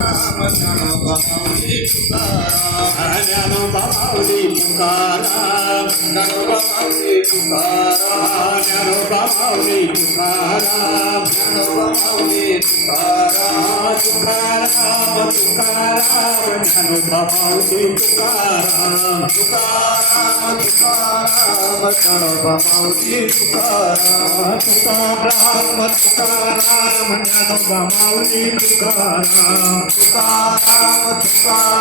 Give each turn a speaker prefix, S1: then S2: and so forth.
S1: రణను బావుడి పుకారా నను బావుడి పుకారా तुकाराम तुकाराम ज्ञानोबावली तुकाराम तुकाराम तुकाराम ज्ञानोबावली तुकाराम तुकाराम तुकाराम ज्ञानोबावली तुकाराम तुकाराम तुकाराम ज्ञानोबावली तुकाराम तुकाराम तुकाराम ज्ञानोबावली तुकाराम